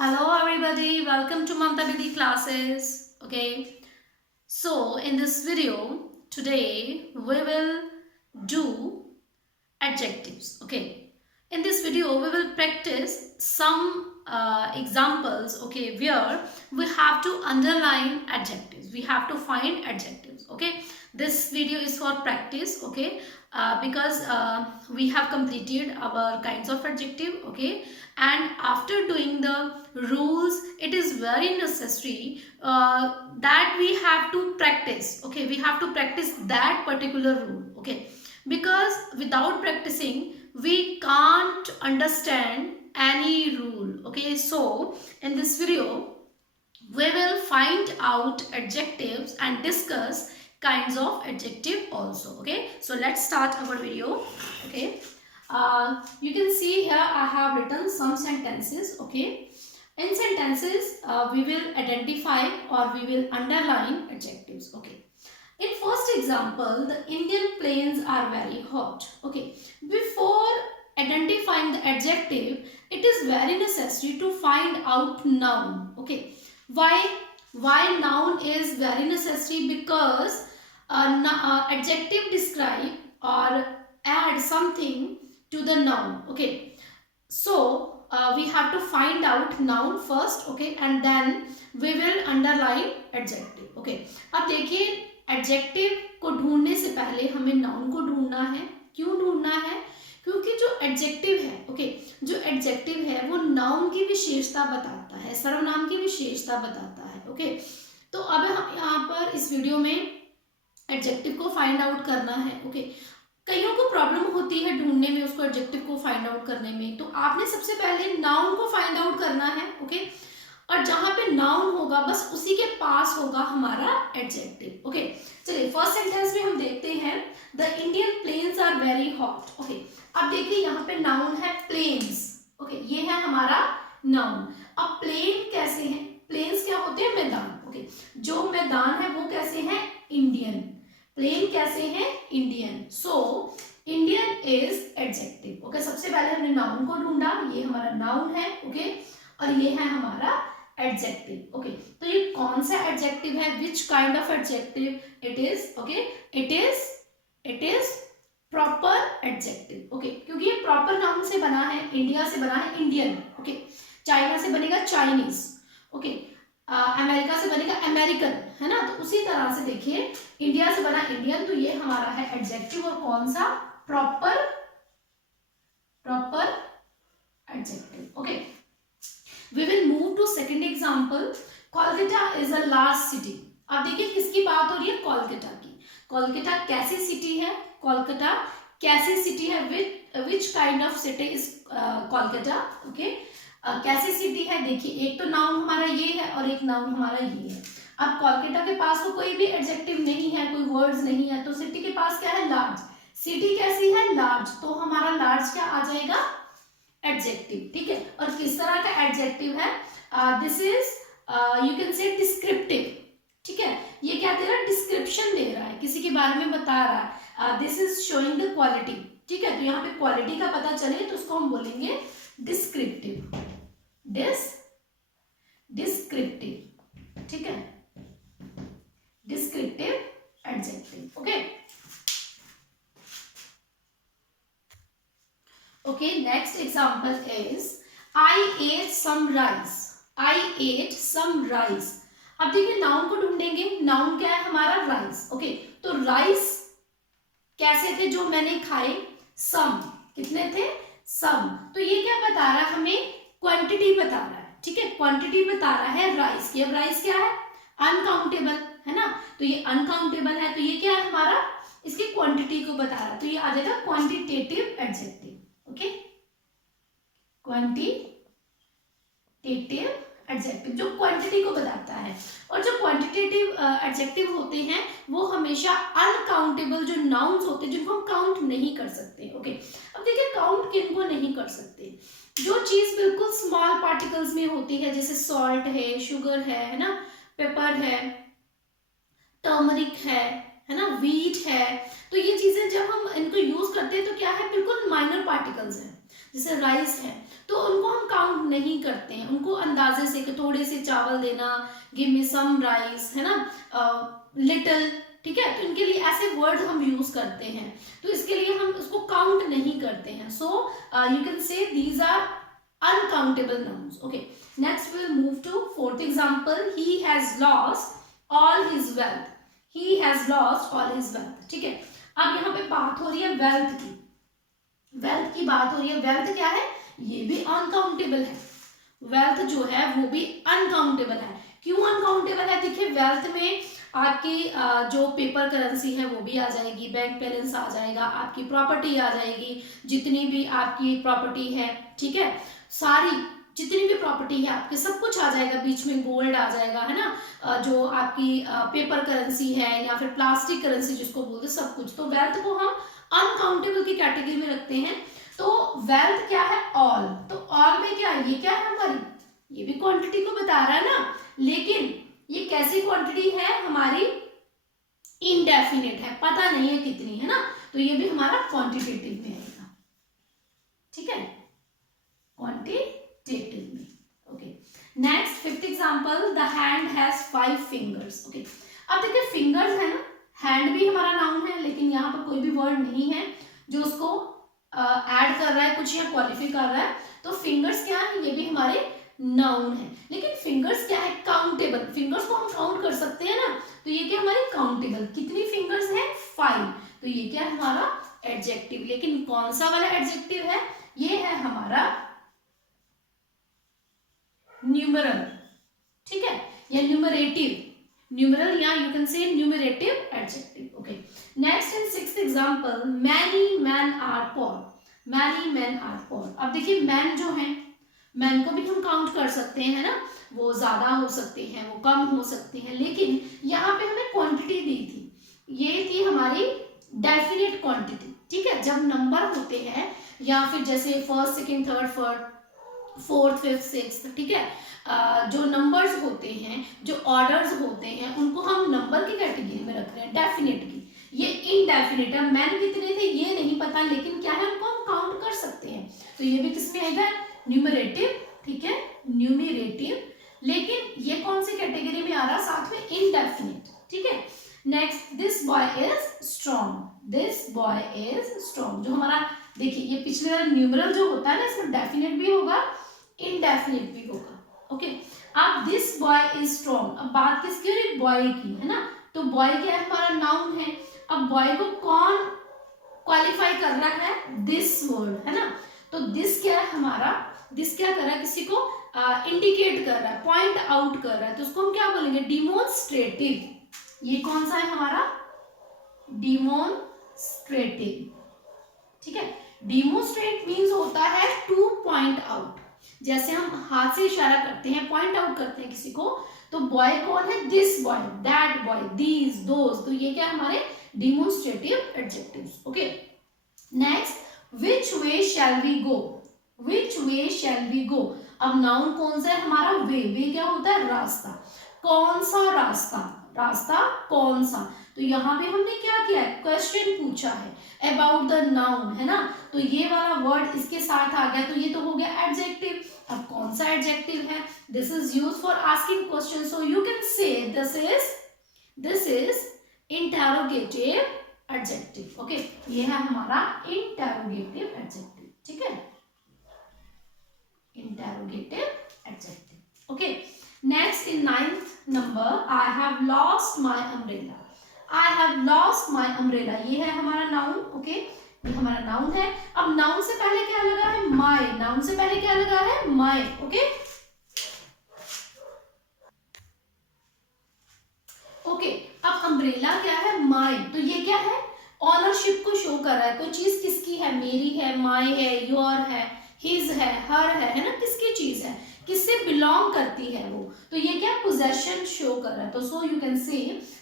Hello everybody, welcome to Mamta Didi classes. Okay, so in this video today we will do adjectives. Okay, in this video we will practice some examples. Okay, where we have to underline adjectives, we have to find adjectives. Okay, this video is for practice. Okay, because we have completed our kinds of adjective. Okay, and after doing the rules it is very necessary that we have to practice. Okay, we have to practice that particular rule. Okay, because without practicing we can't understand any rule. Okay, so in this video we will find out adjectives and discuss kinds of adjective also. Okay, so let's start our video. Okay, you can see here I have written some sentences. Okay, in sentences we will identify or we will underline adjectives. Okay, in first example, the Indian plains are very hot. Okay, before identifying the adjective, it is very necessary to find out noun. Okay, why? Why noun is very necessary? Because adjective describe or add something to the noun. Okay, so we have to find out noun first. Okay, and then we will underline adjective. Okay, अब देखिए adjective को ढूंढने से पहले हमें noun को ढूंढना है। क्यों ढूंढना है? क्योंकि जो एडजेक्टिव है, ओके, जो एडजेक्टिव है वो नाउन की विशेषता बताता है, सर्वनाम की विशेषता बताता है। ओके, तो अब हम यहाँ पर इस वीडियो में एडजेक्टिव को फाइंड आउट करना है। ओके, कईयों को प्रॉब्लम होती है ढूंढने में, उसको एडजेक्टिव को फाइंड आउट करने में, तो आपने सबसे पहले नाउन को फाइंड आउट करना है। ओके, और जहां पे नाउन होगा बस उसी के पास होगा हमारा एडजेक्टिव। ओके, चलिए फर्स्ट सेंटेंस में हम देखते हैं the Indian plains are very hot. Okay, अब देखिए यहाँ पे नाउन है प्लेन्स। ओके, ये है हमारा नाउन। अब प्लेन कैसे है? प्लेन्स क्या होते हैं? मैदान। ओके, जो मैदान है वो कैसे है? इंडियन। प्लेन कैसे है? Indian. So Indian is adjective. Okay, सबसे पहले हमने नाउन को ढूंढा, ये हमारा नाउन है। ओके, और ये है हमारा एडजेक्टिव। ओके, तो ये कौन सा एडजेक्टिव है? Which kind of adjective it is? Okay, it is proper adjective. Okay, क्योंकि ये प्रॉपर नाउन से बना है, इंडिया से बना है इंडियन। ओके, चाइना से बनेगा चाइनीज। ओके, अमेरिका से बनेगा अमेरिकन, है ना? तो उसी तरह से देखिए इंडिया से बना इंडियन, तो ये हमारा है एडजेक्टिव। और कौन सा? Proper adjective. Okay, we will move to second example. Kolkata is a large city. अब देखिए किसकी बात हो रही है? कोलकाता की। कोलकाता कैसी सिटी है? कोलकाता कैसी सिटी है? which kind of city is Kolkata? Okay, कैसी सिटी है? देखिए एक तो नाउन हमारा ये है और एक नाउन हमारा ये है। अब कोलकाता के पास तो कोई भी एडजेक्टिव नहीं है, कोई वर्ड्स नहीं है, तो सिटी के पास क्या है? लार्ज। सिटी कैसी है? लार्ज। तो हमारा लार्ज क्या आ जाएगा? एडजेक्टिव। ठीक है, और किस तरह का एडजेक्टिव है? दिस इज यू कैन से डिस्क्रिप्टिव। ठीक है, ये क्या दे रहा है? डिस्क्रिप्शन दे रहा है, किसी के बारे में बता रहा है। This is showing the quality. ठीक है, तो यहाँ पे क्वालिटी का पता चले तो उसको हम बोलेंगे डिस्क्रिप्टिव। डिस्क्रिप्टिव। ठीक है, descriptive adjective. Okay, okay, next example is I ate some rice. I ate some rice. अब देखिए नाउन को ढूंढेंगे। नाउन क्या है हमारा? राइस। ओके, तो राइस कैसे थे जो मैंने खाए? सम। कितने थे? सम। तो ये क्या बता रहा है हमें? क्वांटिटी बता रहा है। ठीक है, क्वांटिटी बता रहा है राइस की। अब राइस क्या है? अनकाउंटेबल, है ना? तो ये अनकाउंटेबल है, तो ये क्या है हमारा? इसकी क्वांटिटी को बता रहा है, तो ये आ जाएगा quantitative adjective. Okay, quantitative adjective जो क्वांटिटी को बताता है। और जो क्वांटिटेटिव एडजेक्टिव होते हैं वो हमेशा अनकाउंटेबल जो नाउन्स होते हैं जिनको हम काउंट नहीं कर सकते। ओके, अब देखिए काउंट किनको नहीं कर सकते? जो चीज बिल्कुल स्मॉल पार्टिकल्स में होती है, जैसे सॉल्ट है, शुगर है ना, पेपर है, टर्मरिक है ना, वीट है। तो ये चीजें जब हम इनको यूज करते हैं तो क्या है? बिल्कुल माइनर पार्टिकल्स हैं। जैसे राइस है तो उनको हम काउंट नहीं करते हैं, उनको अंदाजे से कि थोड़े से चावल देना, गिव मी सम राइस, है ना, लिटिल, ठीक है। तो इनके लिए ऐसे वर्ड हम यूज करते हैं, तो इसके लिए हम उसको काउंट नहीं करते हैं। So you can say these are uncountable nouns. Okay, next will move to fourth example, he has lost all his wealth, he has lost all his wealth, ठीक है। अब यहाँ पे बात हो रही है वेल्थ की, वेल्थ की बात हो रही है। वेल्थ क्या है, ये भी अनकाउंटेबल है, वेल्थ जो है वो भी अनकाउंटेबल है। क्यों अनकाउंटेबल है, देखिए वेल्थ में आपकी जो पेपर करेंसी है वो भी आ जाएगी, बैंक बैलेंस आ जाएगा, आपकी प्रॉपर्टी आ जाएगी, जितनी भी आपकी प्रॉपर्टी है, ठीक है, सारी जितनी भी प्रॉपर्टी है आपके सब कुछ आ जाएगा, बीच में गोल्ड आ जाएगा, है ना, जो आपकी पेपर करेंसी है या फिर प्लास्टिक करेंसी जिसको बोलते हैं, सब कुछ। तो वेल्थ को हम अनकाउंटेबल की कैटेगरी में रखते हैं। तो वेल्थ क्या है, ऑल, तो ऑल में क्या है, ये क्या है हमारी, ये भी क्वांटिटी को बता रहा है ना, लेकिन ये कैसी क्वांटिटी है हमारी, इनडेफिनिट है, पता नहीं है कितनी, है ना, तो ये भी हमारा क्वांटिटेटिव में आएगा, ठीक है, क्वांटिटेटिव में। Okay, next fifth example, the hand has 5 fingers. Okay, अब देखिए फिंगर्स है ना, हैंड भी हमारा नाउन है, लेकिन यहाँ पर कोई भी वर्ड नहीं है जो उसको ऐड कर रहा है कुछ या क्वालिफाई कर रहा है, तो फिंगर्स क्या है, ये भी हमारे नाउन है। लेकिन फिंगर्स क्या है, काउंटेबल, फिंगर्स को हम काउंट कर सकते हैं ना, तो ये क्या हमारे काउंटेबल, कितनी फिंगर्स है, 5, तो ये क्या है हमारा एडजेक्टिव। लेकिन कौन सा वाला एडजेक्टिव है, ये है हमारा न्यूमरल, ठीक है, या न्यूमरेटिव, न्यूमरल या you can say numerative adjective. Okay, next in sixth example, many man are poor, many man are poor. अब देखिए मैन जो है, मैन को भी हम काउंट कर सकते हैं, है ना, वो ज्यादा हो सकते हैं, वो कम हो सकते हैं, लेकिन यहाँ पे हमें क्वांटिटी दी थी, ये थी हमारी डेफिनेट क्वांटिटी, ठीक है। जब नंबर होते हैं या फिर जैसे first second third fourth fifth sixth, ठीक है, जो नंबर्स होते हैं, जो ऑर्डर्स होते हैं, उनको हम नंबर की कैटेगरी में रख रहे हैं, डेफिनेट की। ये इनडेफिनेट है, मैन कितने थे ये नहीं पता, लेकिन क्या है उनको हम काउंट कर सकते हैं, तो ये भी किसमें आएगा, न्यूमरेटिव, ठीक है, न्यूमरेटिव। लेकिन ये कौन सी कैटेगरी में आ रहा है, साथ में इनडेफिनेट, ठीक है। Next, this boy is strong, this boy is strong, जो हमारा देखिए ये पिछले वाला न्यूमरल जो होता है ना, इसमें डेफिनेट भी होगा, इनडेफिनेट भी होगा। ओके, अब दिस बॉय इज स्ट्रॉन्ग, अब बात किसकी हो रही, बॉय की, है ना, तो बॉय क्या है हमारा नाउन है। अब बॉय को कौन क्वालिफाई कर रहा है, दिस वर्ड, है ना, तो दिस क्या है हमारा, दिस क्या कर रहा है, किसी को इंडिकेट कर रहा है, पॉइंट आउट कर रहा है, तो उसको हम क्या बोलेंगे, डिमोन्स्ट्रेटिव। ये कौन सा है हमारा, डिमोन्स्ट्रेटिव, ठीक है। डिमोन्स्ट्रेट मीन्स होता है टू पॉइंट आउट, जैसे हम हाथ से इशारा करते हैं, पॉइंट आउट करते हैं किसी को, तो बॉय कौन है, this boy, that boy, these, those, तो ये क्या हमारे demonstrative adjectives. Okay, next, which way shall we go, which way shall we go। अब नाउन कौन सा है हमारा, वे, वे क्या होता है, रास्ता, कौन सा रास्ता, रास्ता कौन सा, तो यहाँ पे हमने क्या किया है, क्वेश्चन पूछा है अबाउट द नाउन, है ना, तो ये वाला वर्ड इसके साथ आ गया, तो ये तो हो गया एडजेक्टिव। अब कौन सा एडजेक्टिव है, this is use for asking question, so you can say this is interrogative adjective. Okay, ये है हमारा इंटेरोगेटिव एडजेक्टिव, ठीक है, interrogative adjective. Okay, next in 9th number, I have lost my umbrella, I have lost my umbrella, ये है हमारा noun. Okay, ये हमारा नाउन है। अब नाउन से पहले क्या लगा है, माई, नाउन से पहले क्या लगा है, माई। ओके, ओके, अब अम्ब्रेला क्या है, माई, तो ये क्या है, ऑनरशिप को शो कर रहा है, कोई चीज किसकी है, मेरी है, माई है, योर है, हिज है, हर है ना, किसकी चीज है, किससे बिलोंग करती है वो, तो ये क्या पोजेशन शो कर रहा है, तो सो you can say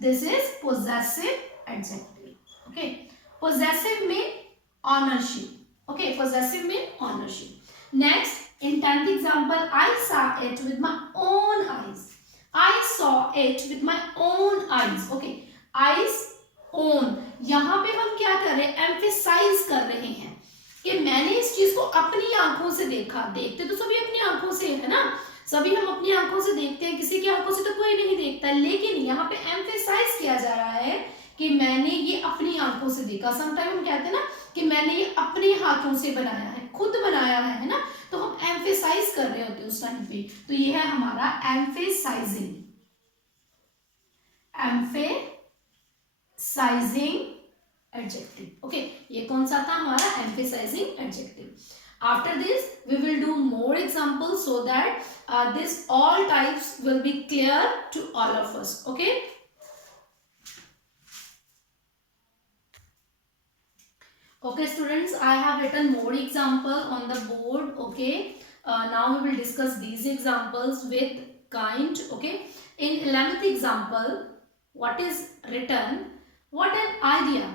this is possessive adjective. Okay, possessive में ऑनरशिप, ओके, पोजेसिव में ownership. Next, in 10th example, I saw it with my own eyes, I saw it with my own eyes। Okay, eyes, own, यहाँ पे हम क्या कर रहे हैं, emphasise कर रहे हैं, कि मैंने इस चीज को अपनी आंखों से देखा। देखते तो सभी अपनी आंखों से है ना, सभी हम अपनी आंखों से देखते हैं, किसी की आंखों से तो कोई नहीं देखता, लेकिन यहाँ पे एम्फेसाइज किया जा रहा है कि मैंने ये अपनी आंखों से देखा। समटाइम हम कहते हैं ना कि मैंने ये अपने हाथों से बनाया है, खुद बनाया है ना, तो हम एम्फेसाइज कर रहे होते हैं उस टाइम पे। तो ये है हमारा एम्फेसाइजिंग, एम्फेसाइजिंग एडजेक्टिव। ओके, ये कौन सा था हमारा emphasizing adjective. After this, we will do more examples so that this all types will be clear to all of us. Okay. Okay, students, I have written more example on the board. Okay. Now we will discuss these examples with kind. Okay. In 11th example, what is written? What an idea.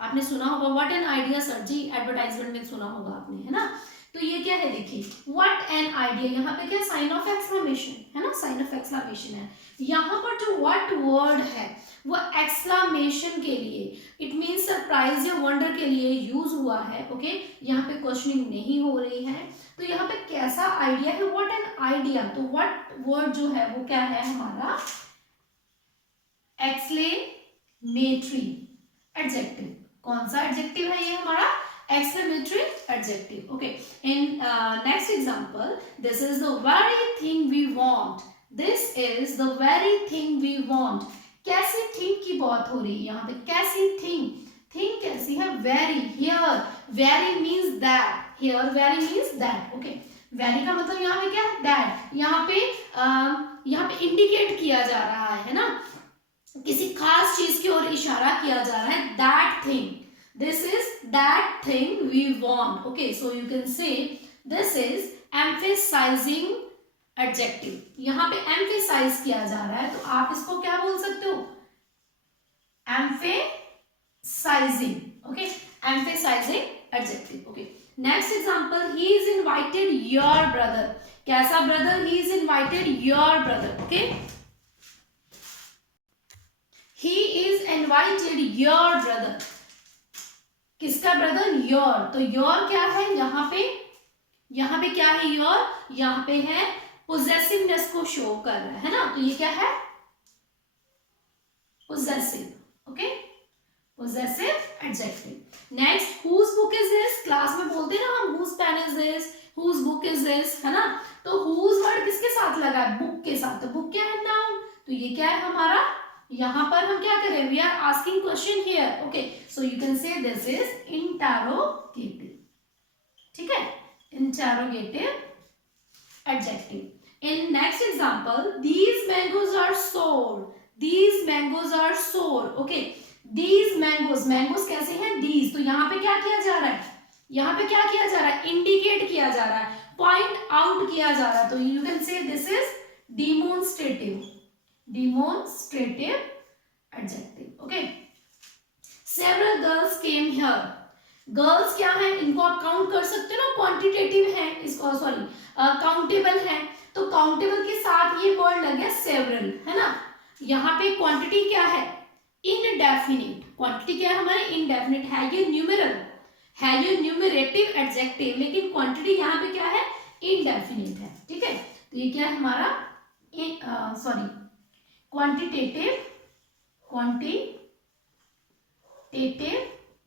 आपने सुना होगा what an idea sir ji, advertisement में सुना होगा आपने, है ना। तो ये क्या है देखिए, व्हाट एन आइडिया, यहाँ पे क्या साइन ऑफ एक्सक्लेमेशन है ना, साइन ऑफ एक्सक्लेमेशन है। यहाँ पर जो व्हाट वर्ड है वो एक्सक्लेमेशन के लिए, इट मींस सरप्राइज या वंडर के लिए यूज हुआ है। ओके, यहाँ पे क्वेश्चनिंग नहीं हो रही है। तो यहाँ पे कैसा आइडिया है, व्हाट एन आइडिया, तो व्हाट वर्ड जो है वो क्या है हमारा एक्सक्लेमेटरी एडजेक्टिव। कौन सा एडजेक्टिव है ये हमारा exclamatory adjective. Okay, in next example, this is the very thing we want. This is the very thing we want. कैसी थिंग की बात हो रही है यहाँ पे, कैसी थिंग, थिंग कैसी है, very, here, very means that, here very means that. Okay, very का मतलब यहाँ पे क्या है, that, यहाँ पे इंडिकेट किया जा रहा है ना, किसी खास चीज की ओर इशारा किया जा रहा है, that thing. This is that thing we want. Okay, so you can say this is emphasizing adjective. यहाँ पे emphasize किया जा रहा है, तो आप इसको क्या बोल सकते हो, emphasizing. Okay, emphasizing adjective. Okay, next example, he is invited your brother. कैसा brother, he is invited your brother. Okay, he is invited your brother. किसका ब्रदर, योर, तो योर क्या है यहाँ पे क्या है योर, यहाँ पे है पोजेसिवनेस को शो कर रहा है ना, तो ये क्या है possessive. Okay, possessive adjective. Next, whose book is this, class में बोलते हैं ना हम whose pen is this, whose book is this, है ना, तो हुज वर्ड किसके साथ लगा है, बुक के साथ, तो बुक क्या है नाउन, तो ये क्या है हमारा, यहाँ पर हम क्या करें, we are asking question here. Okay, so you can say this is interrogative. ठीक है, interrogative adjective. In next example, these mangoes are sour, these mangoes are sour. Okay, these mangoes, mangoes कैसे हैं, these, तो यहाँ पे क्या किया जा रहा है, यहाँ पे क्या किया जा रहा है, इंडिकेट किया जा रहा है, पॉइंट आउट किया जा रहा है, तो you can say this is demonstrative, demonstrative adjective. Okay, several girls came here. Girls क्या है, इनको आप काउंट कर सकते हो ना, क्वांटिटेटिव है, इसको सॉरी काउंटेबल है, तो काउंटेबल के साथ ये वर्ड लग गया सेवरल, है ना। यहाँ पे क्वांटिटी क्या है, इनडेफिनिट, क्वांटिटी क्या है हमारे इनडेफिनिट है, ये न्यूमेरल है, ये न्यूमरेटिव एडजेक्टिव, लेकिन क्वांटिटी यहाँ पे क्या है, इनडेफिनिट है। ठीक है, तो ये क्या है हमारा sorry quantitative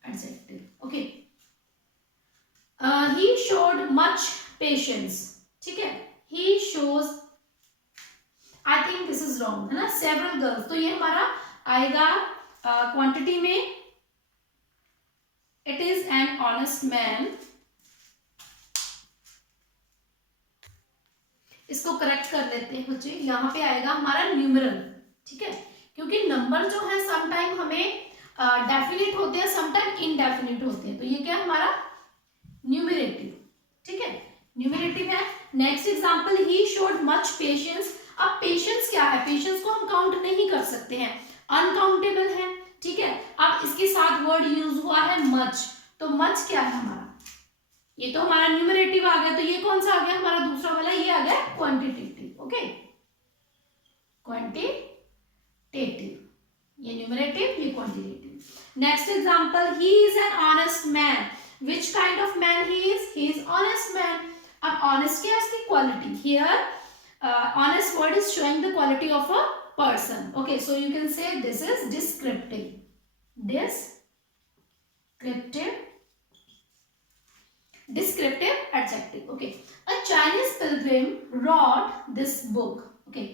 adjective. Okay, he showed much patience. ठीक है, he shows, I think this is wrong, है ना, several girls, तो ये हमारा आएगा क्वांटिटी में, it is an honest man. इसको करेक्ट कर लेते हैं बच्चे, यहाँ पे आएगा हमारा न्यूमेरल। ठीक है, क्योंकि नंबर जो है समटाइम हमें डेफिनेट होते हैं, समटाइम इनडेफिनेट होते हैं, तो ये क्या है हमारा न्यूमरेटिव। ठीक है, न्यूमरेटिव है। Next example, he showed much patience. अब पेशेंस क्या है, पेशेंस को हम काउंट नहीं कर सकते हैं, अनकाउंटेबल है। ठीक है, अब इसके साथ वर्ड यूज हुआ है मच, तो मच क्या है हमारा, ये तो हमारा न्यूमरेटिव आ गया, तो ये कौन सा आ गया हमारा दूसरा वाला, ये आ गया क्वांटिटेटिव। ओके, क्वांटिटेटिव, ये न्यूमरेटिव, ये quantitative. Next example, he is an honest man. which kind of man he is honest man. अब honest क्या है उसकी quality. Here honest word is showing the quality of a person. Okay, so you can say this is descriptive. Descriptive adjective. Okay, a Chinese pilgrim wrote this book. Okay,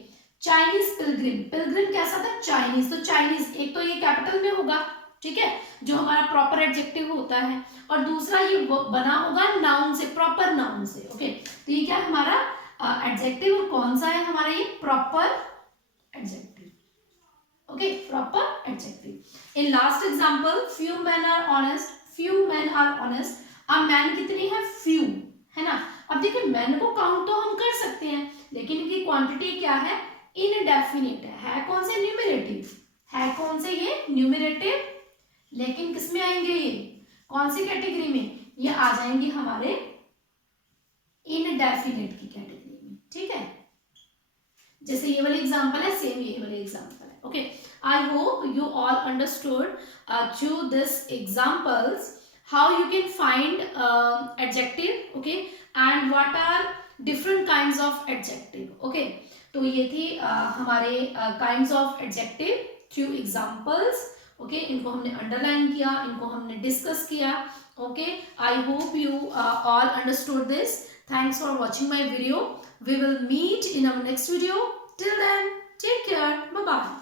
Chinese pilgrim कैसा था? Chinese. तो Chinese एक तो ये capital में होगा, ठीक है, जो हमारा प्रॉपर एडजेक्टिव होता है, और दूसरा ये बना होगा नाउन से, प्रॉपर नाउन से. ओके, तो ये क्या है हमारा एडजेक्टिव, और कौन सा है हमारा ये proper adjective. Okay, proper adjective. In last example, few men are honest. अब मैन कितनी है? few, है ना. अब देखिए मैन को काउंट तो हम कर सकते हैं, लेकिन इनकी क्वांटिटी क्या है? इनडेफिनिट है कौन से? न्यूमरेटिव है. कौन से? ये न्यूमरेटिव. लेकिन किसमें आएंगे ये? कौन सी कैटेगरी में? ये आ जाएंगे हमारे इनडेफिनिट की कैटेगरी में, ठीक है. जैसे ये वाले एग्जांपल है, सेम ये वाले एग्जांपल है. Okay, I hope you all understood through this examples how you can find adjective, okay, and what are different kinds of adjective. Okay, तो ये थी हमारे kinds of adjective through examples. Okay, इनको हमने underline किया, इनको हमने discuss किया. Okay, I hope you all understood this. Thanks for watching my video. We will meet in our next video. Till then, take care. Bye bye.